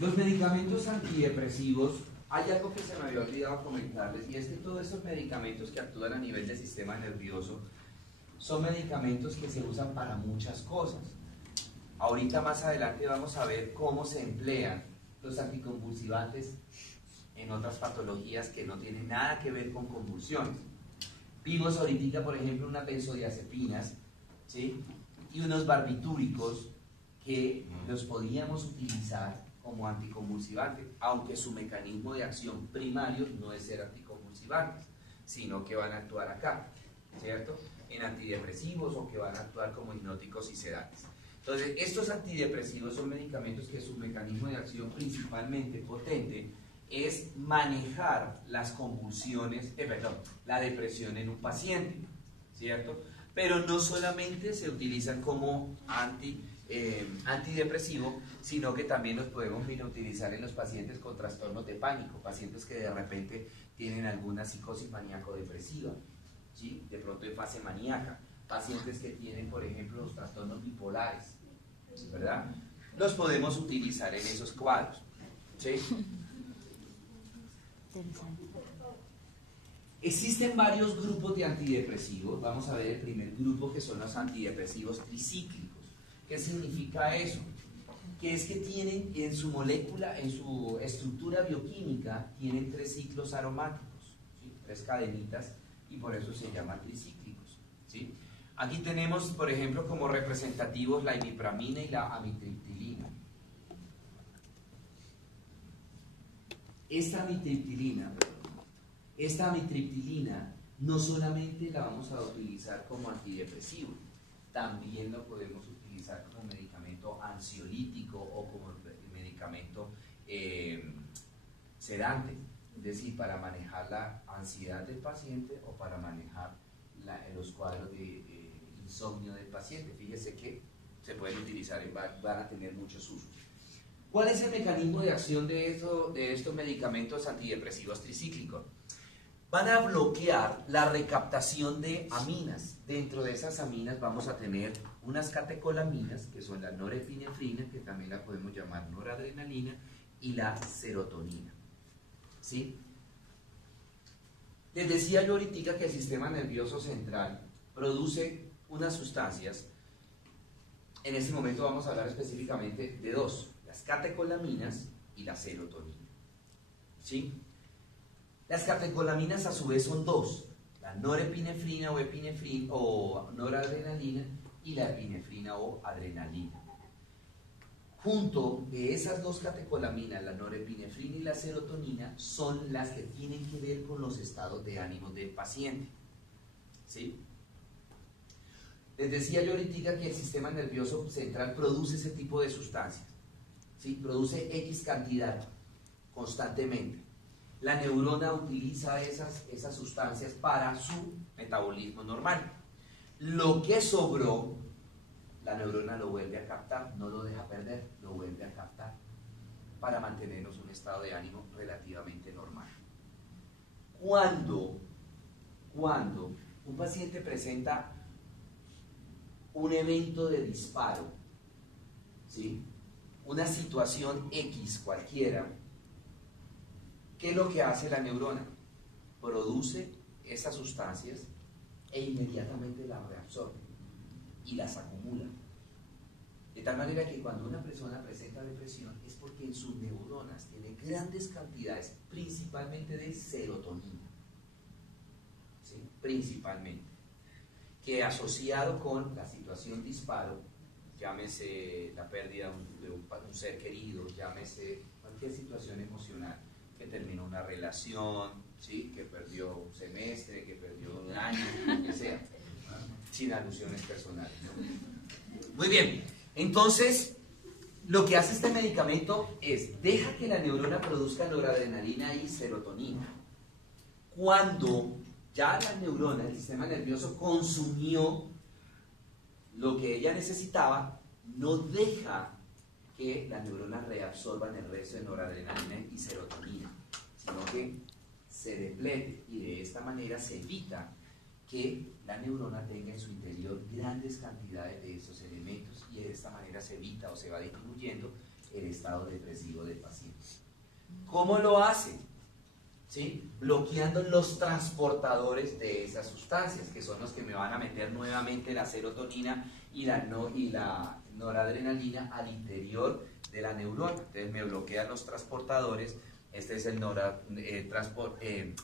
Los medicamentos antidepresivos, hay algo que se me había olvidado comentarles, y es que todos estos medicamentos que actúan a nivel del sistema nervioso son medicamentos que se usan para muchas cosas. Ahorita más adelante vamos a ver cómo se emplean los anticonvulsivantes en otras patologías que no tienen nada que ver con convulsiones. Vimos ahorita, por ejemplo, unas benzodiazepinas, ¿sí? Y unos barbitúricos que los podíamos utilizar como anticonvulsivantes, aunque su mecanismo de acción primario no es ser anticonvulsivantes, sino que van a actuar acá, ¿cierto? En antidepresivos, o que van a actuar como hipnóticos y sedantes. Entonces, estos antidepresivos son medicamentos que su mecanismo de acción principalmente potente es manejar las convulsiones, la depresión en un paciente, ¿cierto? Pero no solamente se utilizan como antidepresivo, sino que también los podemos utilizar en los pacientes con trastornos de pánico, pacientes que de repente tienen alguna psicosis maníaco-depresiva, ¿sí? De pronto en fase maníaca, pacientes que tienen, por ejemplo, los trastornos bipolares, ¿verdad? Los podemos utilizar en esos cuadros, ¿sí? Existen varios grupos de antidepresivos. Vamos a ver el primer grupo, que son los antidepresivos tricíclicos. ¿Qué significa eso? Que es que tienen en su molécula, en su estructura bioquímica, tienen 3 ciclos aromáticos, ¿sí? 3 cadenitas, y por eso se llaman tricíclicos, ¿sí? Aquí tenemos, por ejemplo, como representativos la imipramina y la amitriptilina. Esta amitriptilina no solamente la vamos a utilizar como antidepresivo, también lo podemos utilizar como medicamento ansiolítico o como medicamento sedante, es decir, para manejar la ansiedad del paciente o para manejar los cuadros de insomnio del paciente. Fíjese que se pueden utilizar y van a tener muchos usos. ¿Cuál es el mecanismo de acción de estos medicamentos antidepresivos tricíclicos? Van a bloquear la recaptación de aminas. Dentro de esas aminas vamos a tener unas catecolaminas, que son la norepinefrina, que también la podemos llamar noradrenalina, y la serotonina, ¿sí? Les decía yo ahorita que el sistema nervioso central produce unas sustancias. En este momento vamos a hablar específicamente de 2, las catecolaminas y la serotonina, ¿sí? Las catecolaminas a su vez son 2, la norepinefrina o epinefrina o noradrenalina y la epinefrina o adrenalina. Junto de esas 2 catecolaminas, la norepinefrina y la serotonina, son las que tienen que ver con los estados de ánimo del paciente, ¿sí? Les decía yo ahorita que el sistema nervioso central produce ese tipo de sustancias, ¿sí? Produce X cantidad constantemente. La neurona utiliza esas sustancias para su metabolismo normal. Lo que sobró, la neurona lo vuelve a captar, no lo deja perder, lo vuelve a captar para mantenernos un estado de ánimo relativamente normal. Cuando un paciente presenta un evento de disparo, ¿sí? Una situación X cualquiera, ¿qué es lo que hace la neurona? Produce esas sustancias e inmediatamente las reabsorbe y las acumula. De tal manera que cuando una persona presenta depresión es porque en sus neuronas tiene grandes cantidades, principalmente de serotonina, ¿sí? Principalmente, que asociado con la situación disparo, llámese la pérdida de un ser querido, llámese cualquier situación emocional, que terminó una relación, ¿sí? Que perdió un semestre, que perdió un año, lo que sea, sin alusiones personales, ¿no? Muy bien, entonces lo que hace este medicamento es deja que la neurona produzca noradrenalina y serotonina. Cuando ya la neurona, el sistema nervioso, consumió lo que ella necesitaba, no deja que las neuronas reabsorban el resto de noradrenalina y serotonina, sino que se deplete, y de esta manera se evita que la neurona tenga en su interior grandes cantidades de esos elementos, y de esta manera se evita o se va disminuyendo el estado depresivo del paciente. ¿Cómo lo hace? ¿Sí? Bloqueando los transportadores de esas sustancias, que son los que me van a meter nuevamente la serotonina y la noradrenalina al interior de la neurona. Entonces me bloquean los transportadores. Este es el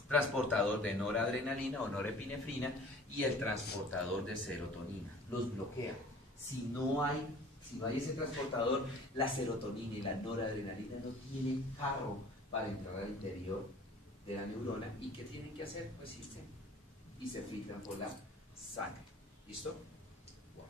transportador de noradrenalina o norepinefrina y el transportador de serotonina. Los bloquea. Si no hay ese transportador, la serotonina y la noradrenalina no tienen carro para entrar al interior de la neurona. ¿Y qué tienen que hacer? Pues existen y se filtran por la sangre. ¿Listo? Wow.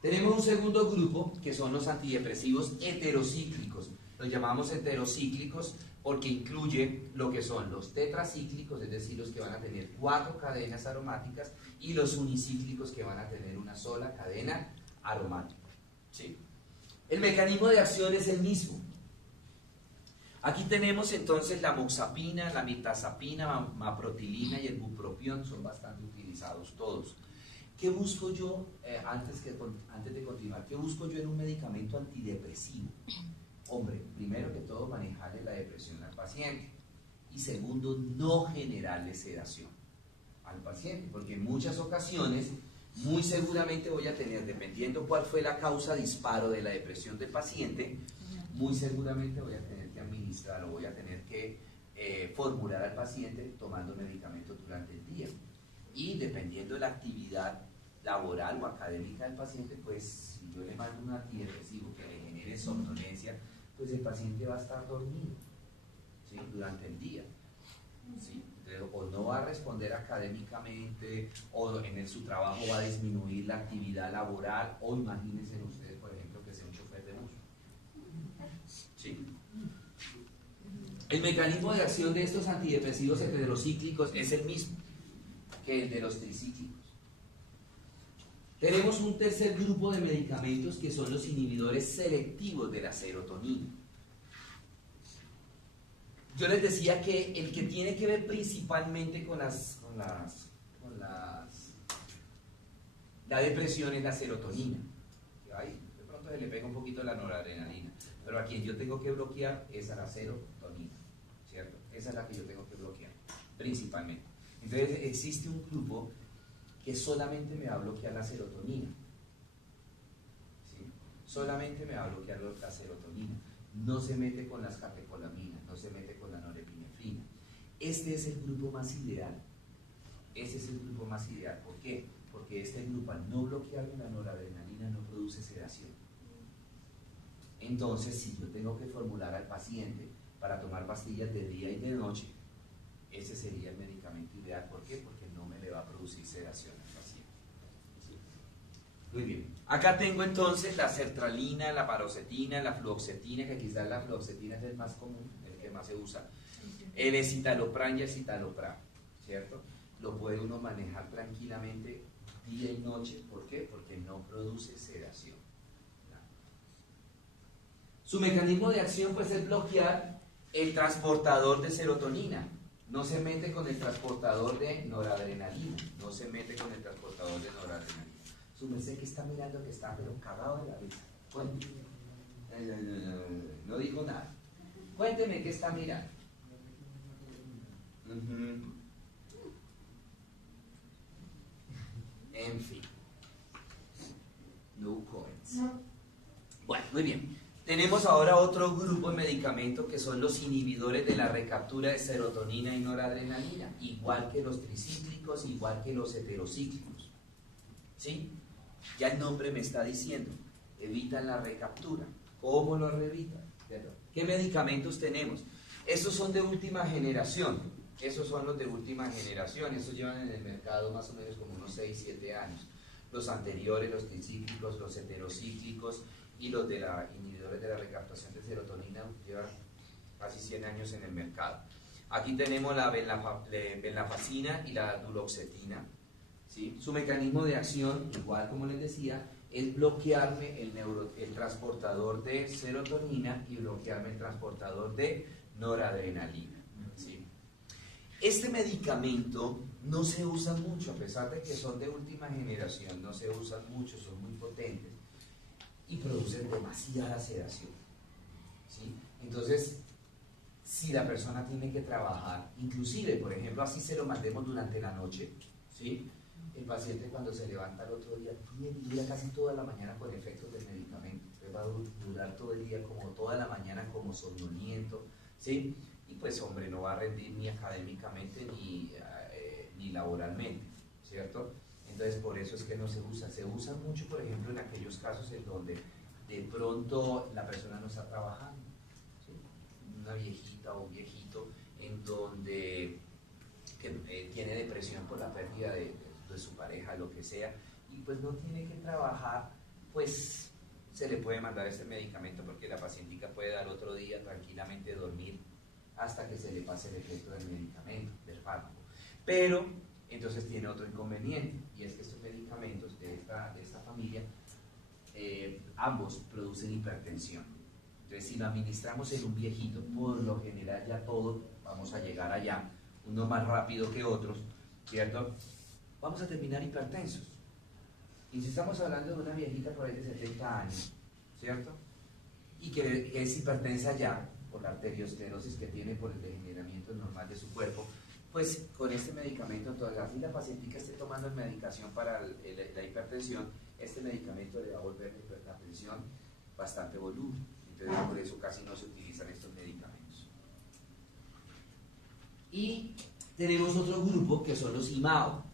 Tenemos un segundo grupo que son los antidepresivos heterocíclicos. Los llamamos heterocíclicos porque incluye lo que son los tetracíclicos, es decir, los que van a tener 4 cadenas aromáticas, y los unicíclicos que van a tener una sola cadena aromática. ¿Sí? El mecanismo de acción es el mismo. Aquí tenemos entonces la moxapina, la mirtazapina, maprotilina y el bupropión, son bastante utilizados todos. ¿Qué busco yo, antes de continuar, qué busco yo en un medicamento antidepresivo? Hombre, primero que todo, manejarle la depresión al paciente. Y segundo, no generarle sedación al paciente, porque en muchas ocasiones, muy seguramente voy a tener, dependiendo cuál fue la causa disparo de la depresión del paciente, muy seguramente voy a tener que administrar o voy a tener que formular al paciente tomando medicamentos durante el día. Y dependiendo de la actividad laboral o académica del paciente, pues si yo le mando un antidepresivo que le genere somnolencia, pues el paciente va a estar dormido, ¿sí? Durante el día, ¿sí? Entonces, o no va a responder académicamente, o en su trabajo va a disminuir la actividad laboral, o imagínense ustedes, por ejemplo, que sea un chofer de bus. ¿Sí? El mecanismo de acción de estos antidepresivos heterocíclicos es el mismo que el de los tricíclicos. Tenemos un tercer grupo de medicamentos que son los inhibidores selectivos de la serotonina. Yo les decía que el que tiene que ver principalmente con la depresión es la serotonina. Ahí de pronto se le pega un poquito la noradrenalina, pero a quien yo tengo que bloquear es a la serotonina, ¿cierto? Esa es la que yo tengo que bloquear principalmente. Entonces existe un grupo que solamente me va a bloquear la serotonina, ¿sí? Solamente me va a bloquear la serotonina, no se mete con las catecolaminas, no se mete con la norepinefrina. Este es el grupo más ideal. Ese es el grupo más ideal. ¿Por qué? Porque este grupo, al no bloquearme la noradrenalina, no produce sedación. Entonces, si yo tengo que formular al paciente para tomar pastillas de día y de noche, ese sería el medicamento ideal. ¿Por qué? Porque no me le va a producir sedación al paciente. ¿Sí? Muy bien. Acá tengo entonces la sertralina, la paroxetina, la fluoxetina, que quizás la fluoxetina es el más común, el que más se usa. El escitalopram y el citalopram, ¿cierto? Lo puede uno manejar tranquilamente día y noche. ¿Por qué? Porque no produce sedación. Su mecanismo de acción pues es bloquear el transportador de serotonina. No se mete con el transportador de noradrenalina. No se mete con el transportador de noradrenalina. Su merced que está mirando que está pero cagado de la risa. Cuénteme. No dijo nada. Cuénteme qué está mirando. En fin. No comments. Bueno, muy bien. Tenemos ahora otro grupo de medicamentos que son los inhibidores de la recaptura de serotonina y noradrenalina, igual que los tricíclicos, igual que los heterocíclicos. ¿Sí? Ya el nombre me está diciendo, evitan la recaptura. ¿Cómo lo evitan? ¿Qué medicamentos tenemos? Estos son de última generación. Esos son los de última generación. Estos llevan en el mercado más o menos como unos 6-7 años. Los anteriores, los tricíclicos, los heterocíclicos y los de la inhibidores de la recaptación de serotonina llevan casi 100 años en el mercado. Aquí tenemos la venlafaxina y la duloxetina, ¿sí? Su mecanismo de acción, igual como les decía, es bloquearme el transportador de serotonina y bloquearme el transportador de noradrenalina, ¿sí? Este medicamento no se usa mucho, a pesar de que son de última generación, no se usan mucho, son muy potentes y producen demasiada sedación. ¿sí? Entonces, si la persona tiene que trabajar, inclusive, por ejemplo, así se lo mandemos durante la noche, ¿sí? El paciente cuando se levanta el otro día dura casi toda la mañana con efectos del medicamento. Entonces va a durar todo el día, como toda la mañana, como somnoliento, ¿sí? Y pues, hombre, no va a rendir ni académicamente ni laboralmente, ¿cierto? Entonces, por eso es que no se usa. Se usa mucho, por ejemplo, en aquellos casos en donde de pronto la persona no está trabajando, ¿sí? Una viejita o un viejito en donde tiene depresión por la pérdida de su pareja, lo que sea, y pues no tiene que trabajar, pues se le puede mandar este medicamento porque la pacientica puede al otro día tranquilamente dormir hasta que se le pase el efecto del medicamento, del fármaco. Pero entonces tiene otro inconveniente, y es que estos medicamentos de esta familia, ambos producen hipertensión. Entonces, si lo administramos en un viejito, por lo general ya todos vamos a llegar allá, uno más rápido que otros, ¿cierto? Vamos a terminar hipertensos. Y si estamos hablando de una viejita por ahí de 70 años, ¿cierto? Y que es hipertensa ya, por la arteriosclerosis que tiene por el degeneramiento normal de su cuerpo, pues con este medicamento, entonces así la pacientica esté tomando medicación para la hipertensión, este medicamento le va a volver la hipertensión bastante voluble. Entonces por eso casi no se utilizan estos medicamentos. Y tenemos otro grupo que son los IMAO.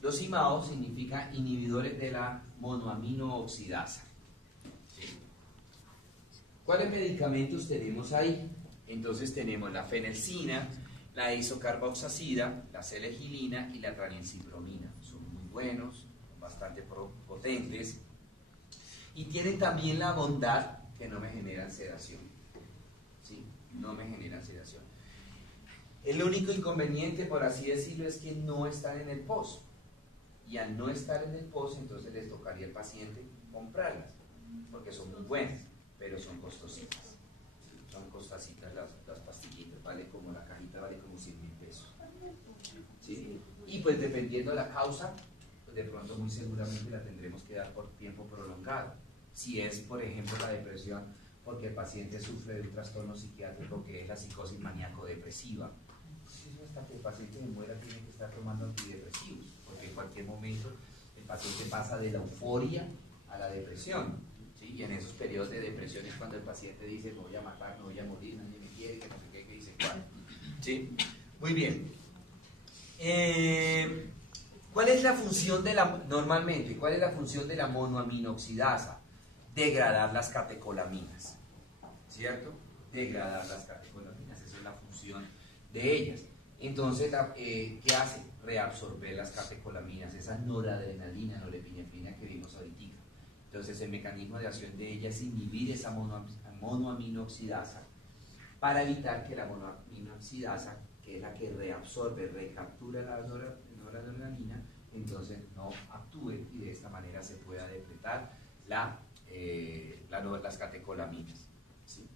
Los IMAO significan inhibidores de la monoaminooxidasa. ¿Sí? ¿Cuáles medicamentos tenemos ahí? Entonces tenemos la fenelcina, la isocarboxacida, la selegilina y la tranilcipromina. Son muy buenos, bastante potentes, y tienen también la bondad que no me generan sedación. ¿Sí? No me generan sedación. El único inconveniente, por así decirlo, es que no están en el POS. Y al no estar en el POS, entonces les tocaría al paciente comprarlas, porque son muy buenas, pero son costositas. Son costositas las pastillitas, vale como la cajita vale como 100.000 pesos. ¿Sí? Y pues dependiendo la causa, pues de pronto muy seguramente la tendremos que dar por tiempo prolongado. Si es, por ejemplo, la depresión, porque el paciente sufre de un trastorno psiquiátrico que es la psicosis maníaco-depresiva. Hasta que el paciente se muera tiene que estar tomando antidepresivos, porque en cualquier momento el paciente pasa de la euforia a la depresión, ¿sí? Y en esos periodos de depresión es cuando el paciente dice: me voy a matar, me voy a morir, nadie me quiere, que no sé qué, que dice cuál. ¿Sí? Muy bien. ¿Cuál es la función normalmente, cuál es la función de la monoaminoxidasa? Degradar las catecolaminas, ¿cierto? Degradar las catecolaminas, esa es la función de ellas. Entonces, ¿qué hace? Reabsorber las catecolaminas, esa noradrenalina, norepinefrina que vimos ahorita. Entonces, el mecanismo de acción de ella es inhibir esa monoaminoxidasa para evitar que la monoaminoxidasa, que es la que reabsorbe, recaptura la noradrenalina, entonces no actúe y de esta manera se pueda depletar las catecolaminas. ¿Sí?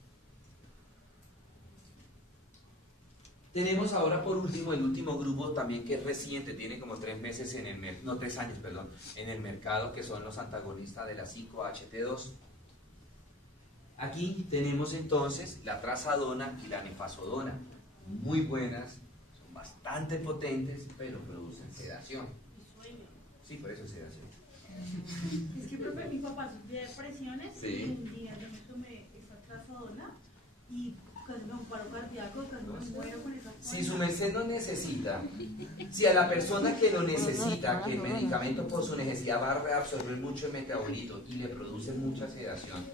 Tenemos ahora por último el último grupo también que es reciente, tiene como 3 meses en el no 3 años, perdón, en el mercado, que son los antagonistas de la 5-HT2. Aquí tenemos entonces la trazadona y la nefazodona, muy buenas, son bastante potentes, pero producen sedación. Sí, por eso es sedación. Es que, profe, mi papá sufría de depresiones, sí. Y un día yo me tomé esa trazadona y casi me da un paro cardíaco, casi me muero con esa. Si su merced no necesita, si a la persona que lo necesita, que el medicamento por su necesidad va a reabsorber mucho el metabolito y le produce mucha sedación,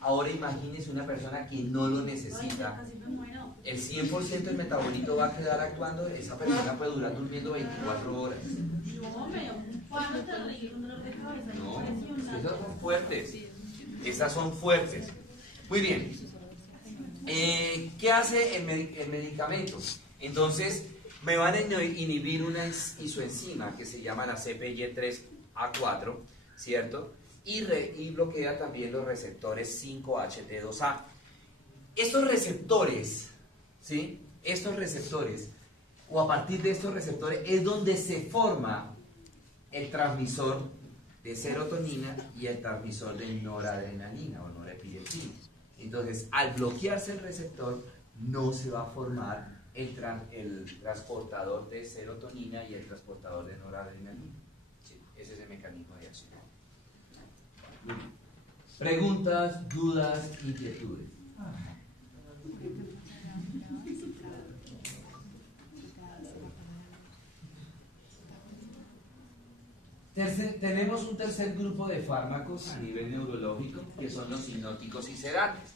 ahora imagínese una persona que no lo necesita, casi me muero. El 100% del metabolito va a quedar actuando, esa persona puede durar durmiendo 24 horas. No, me dio un paro terrible, un dolor de cabeza. No, esas son fuertes. Esas son fuertes. Muy bien. ¿Qué hace el medicamento? Entonces, me van a inhibir una isoenzima que se llama la CPY3A4, ¿cierto? Y bloquea también los receptores 5-HT2A. Estos receptores, ¿sí? Estos receptores, o a partir de estos receptores, es donde se forma el transmisor de serotonina y el transmisor de noradrenalina o norepinefrina. Entonces, al bloquearse el receptor, no se va a formar el transportador de serotonina y el transportador de noradrenalina. Sí, ese es el mecanismo de acción. Preguntas, dudas, inquietudes. Tenemos un tercer grupo de fármacos a nivel neurológico, que son los hipnóticos y sedantes.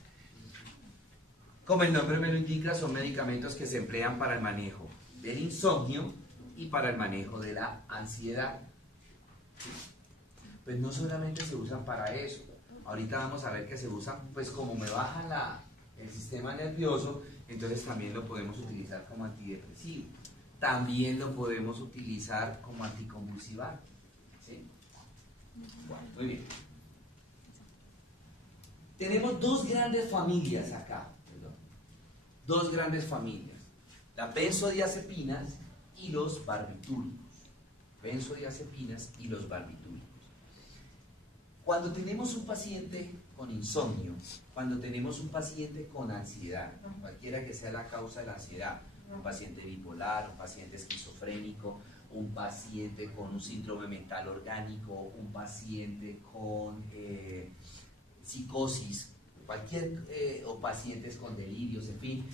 Como el nombre me lo indica, son medicamentos que se emplean para el manejo del insomnio y para el manejo de la ansiedad. Pues no solamente se usan para eso. Ahorita vamos a ver que se usan, pues como me baja el sistema nervioso, entonces también lo podemos utilizar como antidepresivo. También lo podemos utilizar como anticonvulsivante. ¿Sí? Bueno, muy bien. Tenemos dos grandes familias acá. Dos grandes familias. Las benzodiazepinas y los barbitúricos. Benzodiazepinas y los barbitúricos. Cuando tenemos un paciente con insomnio, cuando tenemos un paciente con ansiedad, cualquiera que sea la causa de la ansiedad, un paciente bipolar, un paciente esquizofrénico, un paciente con un síndrome mental orgánico, un paciente con psicosis, o pacientes con delirios, en fin.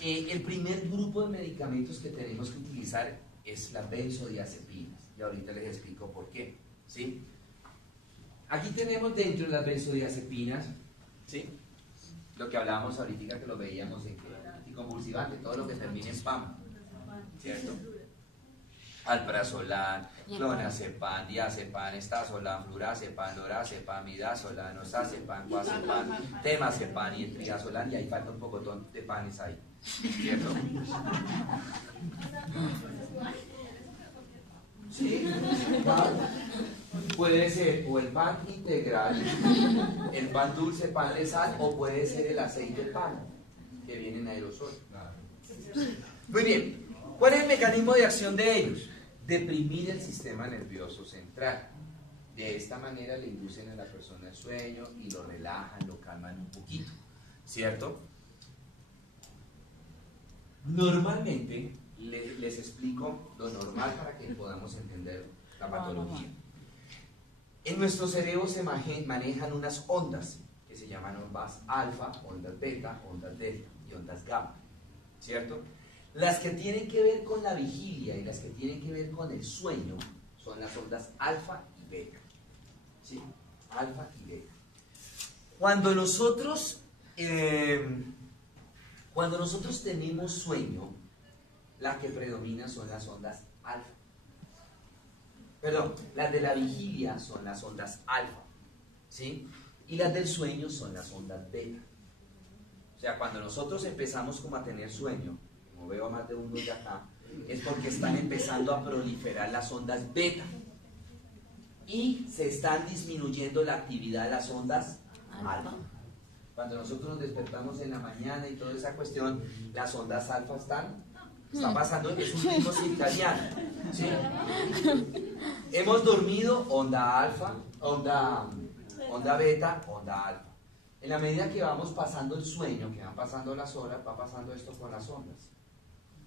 El primer grupo de medicamentos que tenemos que utilizar es las benzodiazepinas, y ahorita les explico por qué. ¿Sí? Aquí tenemos dentro de las benzodiazepinas, ¿sí?, lo que hablábamos ahorita, que lo veíamos en anticonvulsivante, todo lo que termine en PAM, ¿cierto? Alprazolam, clonazepam, diazepam, estazolam, flurazepam, lorazepam, midazolam, osazepan, guazepam, temazepam y el triazolam, y ahí falta un pocotón de panes ahí, ¿cierto? Sí, puede ser o el pan integral, el pan dulce, pan de sal, o puede ser el aceite de pan, que viene en aerosol. Muy bien, ¿cuál es el mecanismo de acción de ellos? Deprimir el sistema nervioso central. De esta manera le inducen a la persona el sueño y lo relajan, lo calman un poquito, ¿cierto? Normalmente, les explico lo normal para que podamos entender la patología. En nuestro cerebro se manejan unas ondas que se llaman ondas alfa, ondas beta, ondas delta y ondas gamma, ¿cierto? Las que tienen que ver con la vigilia y las que tienen que ver con el sueño son las ondas alfa y beta, ¿sí? Alfa y beta. Cuando nosotros tenemos sueño, las que predominan son las ondas alfa. Perdón, las de la vigilia son las ondas alfa, ¿sí? Y las del sueño son las ondas beta. O sea, cuando nosotros empezamos como a tener sueño, como veo a más de uno de acá, es porque están empezando a proliferar las ondas beta y se están disminuyendo la actividad de las ondas alfa. Cuando nosotros nos despertamos en la mañana y toda esa cuestión, las ondas alfa está pasando, es un ritmo circadiano, ¿sí? Hemos dormido, onda alfa, onda beta, onda alfa. En la medida que vamos pasando el sueño, que van pasando las horas, va pasando esto con las ondas.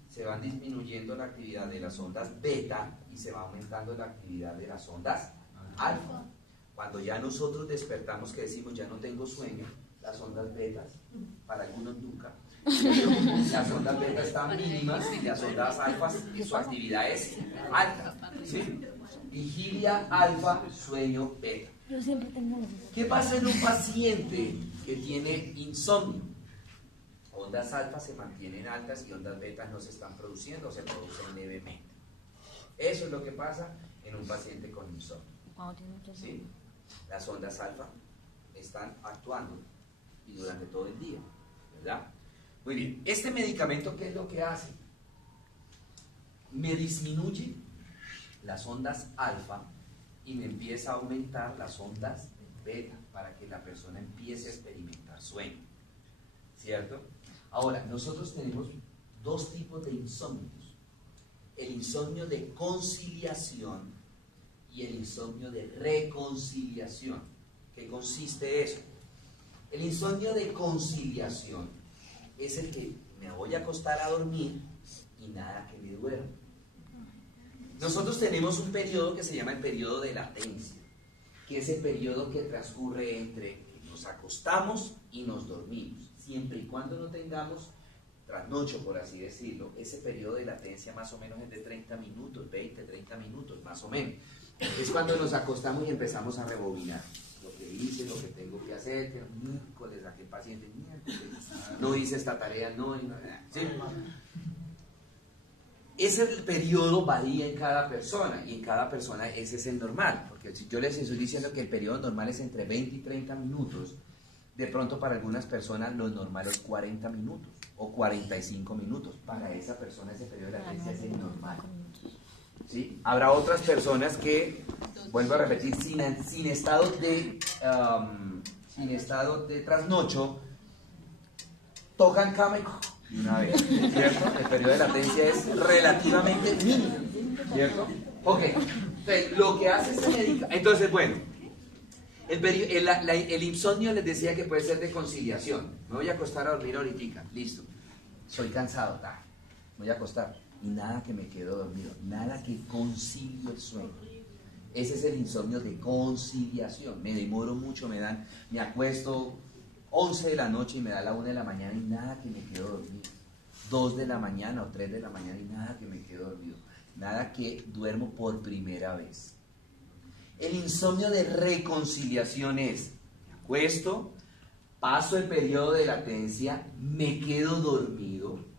Se van disminuyendo la actividad de las ondas beta y se va aumentando la actividad de las ondas alfa. Cuando ya nosotros despertamos, que decimos ya no tengo sueño, las ondas betas, para algunos nunca, las ondas beta están mínimas y las ondas alfas, su actividad es alta, ¿sí? Vigilia alfa, sueño beta. ¿Qué pasa en un paciente que tiene insomnio? Ondas alfas se mantienen altas y ondas betas no se están produciendo, se producen levemente. Eso es lo que pasa en un paciente con insomnio, ¿sí? Las ondas alfa están actuando y durante todo el día, ¿verdad? Muy bien, este medicamento, ¿qué es lo que hace? Me disminuye las ondas alfa y me empieza a aumentar las ondas beta para que la persona empiece a experimentar sueño, ¿cierto? Ahora, nosotros tenemos dos tipos de insomnios: el insomnio de conciliación y el insomnio de reconciliación. ¿Qué consiste eso? El insomnio de conciliación es el que me voy a acostar a dormir y nada que me duermo. Nosotros tenemos un periodo que se llama el periodo de latencia, que es el periodo que transcurre entre que nos acostamos y nos dormimos, siempre y cuando no tengamos trasnocho, por así decirlo. Ese periodo de latencia más o menos es de 30 minutos, 20, 30 minutos, más o menos. Es cuando nos acostamos y empezamos a rebobinar lo que hice, lo que tengo que hacer, que miércoles, aquel paciente, miércoles, no hice esta tarea, ¿sí? Ese periodo varía en cada persona, y en cada persona ese es el normal, porque si yo les estoy diciendo que el periodo normal es entre 20 y 30 minutos, de pronto para algunas personas lo normal es 40 minutos o 45 minutos. Para esa persona ese periodo de latencia es el normal. ¿Sí? Habrá otras personas que, vuelvo a repetir, sin estado de trasnocho, tocan cama y una vez, ¿cierto? El periodo de latencia es relativamente mínimo, ¿cierto? Ok, entonces lo que hace este medicamento, entonces bueno, el insomnio les decía que puede ser de conciliación. Me voy a acostar a dormir ahorita, listo, soy cansado, me voy a acostar y nada que me quedo dormido, nada que concilio el sueño. Ese es el insomnio de conciliación. Me demoro mucho, me acuesto 11 de la noche y me da la 1 de la mañana y nada que me quedo dormido. 2 de la mañana o 3 de la mañana y nada que me quedo dormido. Nada que duermo por primera vez. El insomnio de reconciliación es, me acuesto, paso el periodo de latencia, me quedo dormido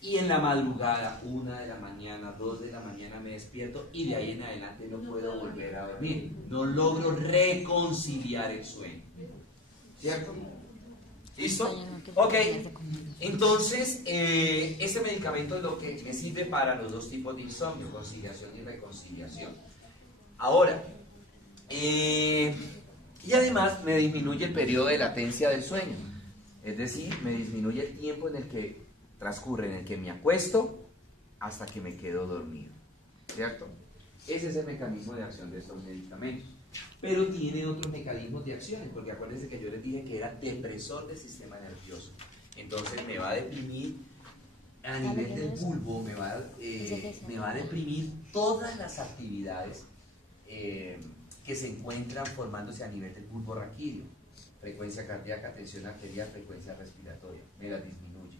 y en la madrugada, 1 de la mañana, 2 de la mañana me despierto y de ahí en adelante no puedo volver a dormir. No logro reconciliar el sueño. ¿Cierto? ¿Listo? Ok. Entonces, este medicamento es lo que me sirve para los dos tipos de insomnio, conciliación y reconciliación. Ahora, y además me disminuye el periodo de latencia del sueño. Es decir, me disminuye el tiempo en el que transcurre, en el que me acuesto hasta que me quedo dormido. ¿Cierto? Ese es el mecanismo de acción de estos medicamentos. Pero tiene otros mecanismos de acción, porque acuérdense que yo les dije que era depresor del sistema nervioso. Entonces me va a deprimir a nivel del bulbo, me va a deprimir todas las actividades que se encuentran formándose a nivel del bulbo raquídeo. Frecuencia cardíaca, tensión arterial, frecuencia respiratoria, me la disminuye.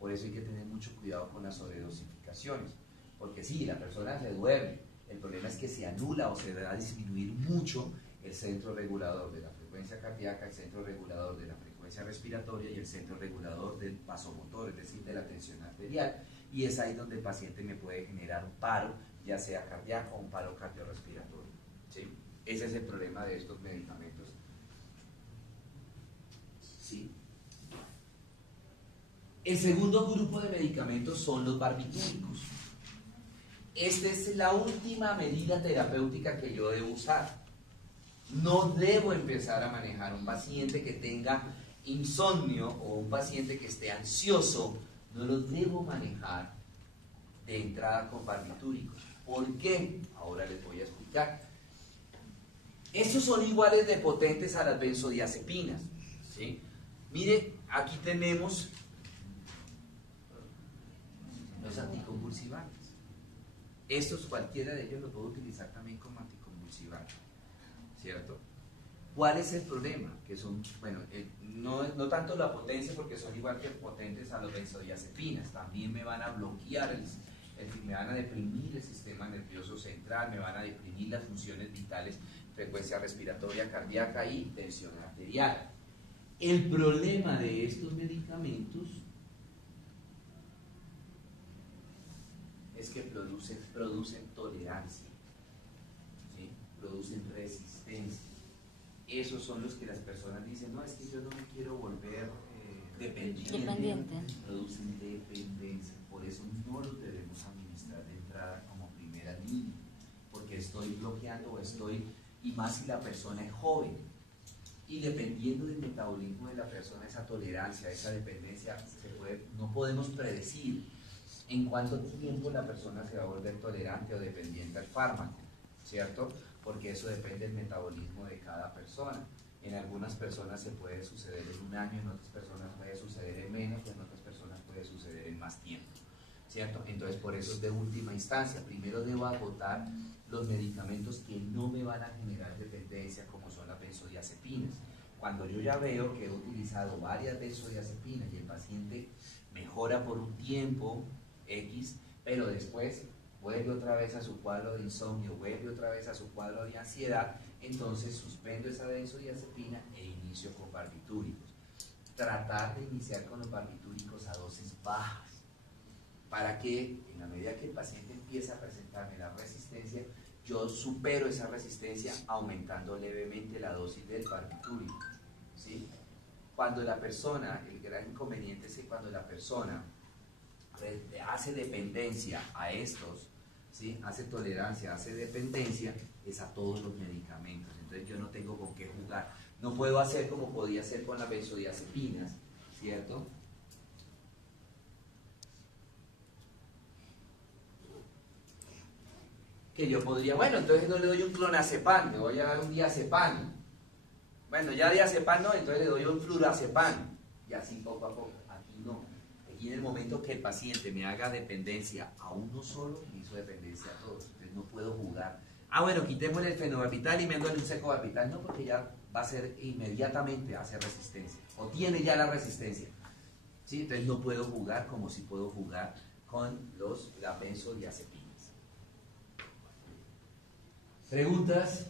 Por eso hay que tener mucho cuidado con las sobredosificaciones, porque sí, la persona se duerme, el problema es que se anula o se va a disminuir mucho el centro regulador de la frecuencia cardíaca, el centro regulador de la frecuencia respiratoria y el centro regulador del vasomotor, es decir, de la tensión arterial, y es ahí donde el paciente me puede generar un paro, ya sea cardíaco o un paro cardiorrespiratorio. ¿Sí? Ese es el problema de estos medicamentos. ¿Sí? El segundo grupo de medicamentos son los barbitúricos. Esta es la última medida terapéutica que yo debo usar. No debo empezar a manejar un paciente que tenga insomnio o un paciente que esté ansioso. No lo debo manejar de entrada con barbitúricos. ¿Por qué? Ahora les voy a explicar. Estos son iguales de potentes a las benzodiazepinas. ¿Sí? Mire, aquí tenemos los anticonvulsivantes. Estos, cualquiera de ellos lo puedo utilizar también como anticonvulsivante, ¿cierto? ¿Cuál es el problema? Que son, bueno, no tanto la potencia, porque son igual que potentes a los benzodiazepinas, también me van a bloquear, me van a deprimir el sistema nervioso central, me van a deprimir las funciones vitales, frecuencia respiratoria, cardíaca y tensión arterial. El problema de estos medicamentos es que producen tolerancia, ¿sí? Producen resistencia. Esos son los que las personas dicen, no, es que yo no me quiero volver dependiente. Producen dependencia, por eso no los debemos administrar de entrada como primera línea, porque estoy bloqueando y más si la persona es joven. Y dependiendo del metabolismo de la persona, esa tolerancia, esa dependencia, no podemos predecir en cuánto tiempo la persona se va a volver tolerante o dependiente al fármaco, ¿cierto? Porque eso depende del metabolismo de cada persona. En algunas personas se puede suceder en un año, en otras personas puede suceder en menos, en otras personas puede suceder en más tiempo, ¿cierto? Entonces por eso es de última instancia. Primero debo agotar los medicamentos que no me van a generar dependencia, como son las benzodiazepinas. Cuando yo ya veo que he utilizado varias benzodiazepinas y el paciente mejora por un tiempo X, pero después vuelve otra vez a su cuadro de insomnio, vuelve otra vez a su cuadro de ansiedad, entonces suspendo esa benzodiazepina e inicio con barbitúricos. Tratar de iniciar con los barbitúricos a dosis bajas, para que en la medida que el paciente empieza a presentarme la resistencia, yo supero esa resistencia aumentando levemente la dosis del barbitúrico, ¿sí? Cuando la persona, el gran inconveniente es que cuando la persona hace dependencia a estos, ¿sí? Hace tolerancia, hace dependencia, es a todos los medicamentos. Entonces yo no tengo con qué jugar. No puedo hacer como podía hacer con las benzodiazepinas, ¿cierto? Que yo podría, bueno, entonces no le doy un clonazepam, le voy a dar un diazepam. Bueno, ya diazepam no, entonces le doy un flurazepam. Y así poco a poco. Aquí no. Aquí en el momento que el paciente me haga dependencia a uno solo, me hizo dependencia a todos. Entonces no puedo jugar. Ah, bueno, quitémosle el fenobarbital y metámosle un secobarbital. No, porque ya va a ser inmediatamente, hace resistencia. O tiene ya la resistencia. ¿Sí? Entonces no puedo jugar como si puedo jugar con las benzodiazepinas. ¿Preguntas?